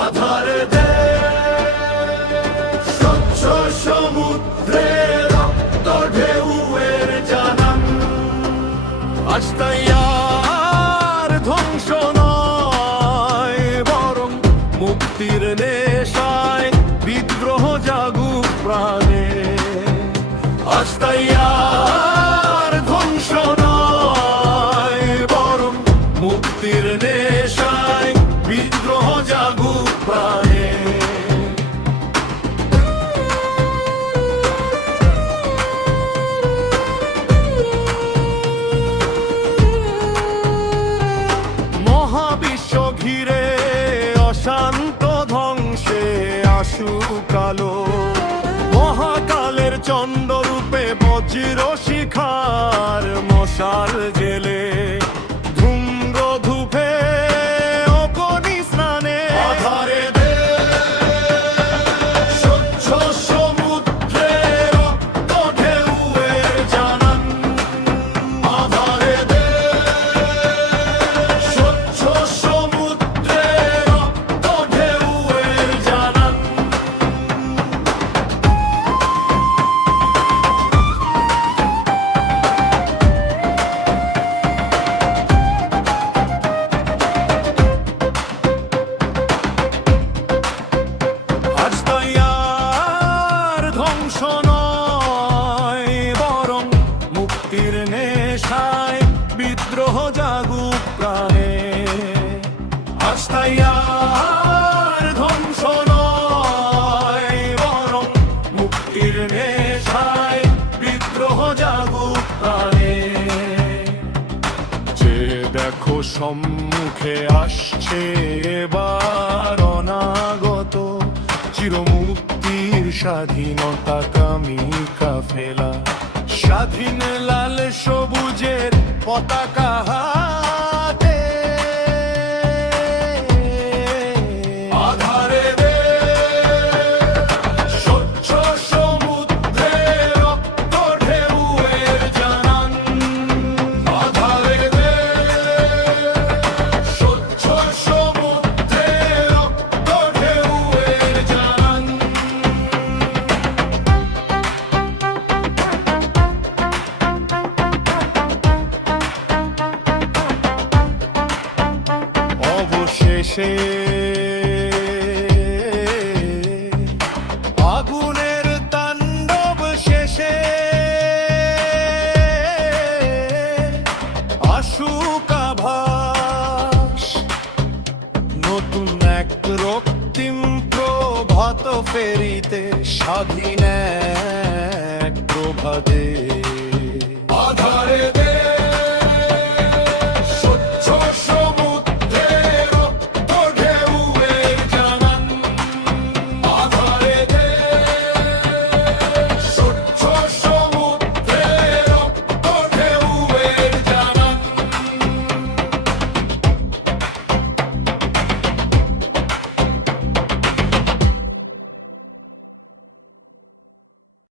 আধারে দে স্বচ্ছ সমুদ্রে রক্ত ঢেউয়ের জানান। আজ তাই আর ধ্বংস নয়, বরং মুক্তির নেশায় বিদ্রোহ জাগুক প্রাণে। আজ তাই আর ধ্বংস নয়, বরং মুক্তির নেশায় বিদ্রোহ জাগুক প্রাণে। মহাবিশ্ব ঘিরে অশান্ত ধ্বংসে আসুক আলো, মহাকালের চন্দ্ররূপে বজ্র শিখার মশাল জেলে ধূম্র ধূপে অগ্নি স্নানে। আধারে দে স্বচ্ছ সমুদ্রে রক্ত ঢেউয়ের জানান। আধারে দে স্বচ্ছ সমুদ্রে রক্ত ঢেউয়ের জানান। আজ তাই আর ধ্বংস নয়, বরং মুক্তির নেশায় বিদ্রোহ জাগুক প্রাণে। আজ তাই আর ধ্বংস নয়, বরং মুক্তির নেশায় বিদ্রোহ জাগুক প্রাণে। যে দেখো সম্মুখে আসছে এবার অনাগত চিরমুক্তির স্বাধীনতা কামী কাফেলা। স্বাধীন লাল সবুজের পতাকা হাতে। আধারে দে স্বচ্ছ সমুদ্রে রক্ত ঢেউয়ের জানান। আধারে দে স্বচ্ছ সমুদ্রে রক্ত ঢেউয়ের জানান। অবশেষে আগুনের তাণ্ডব শেষে আসুক আভাস, নতুন এক রক্তিম প্রভাত ফেরিতে স্বাধীন এক প্রভাতে।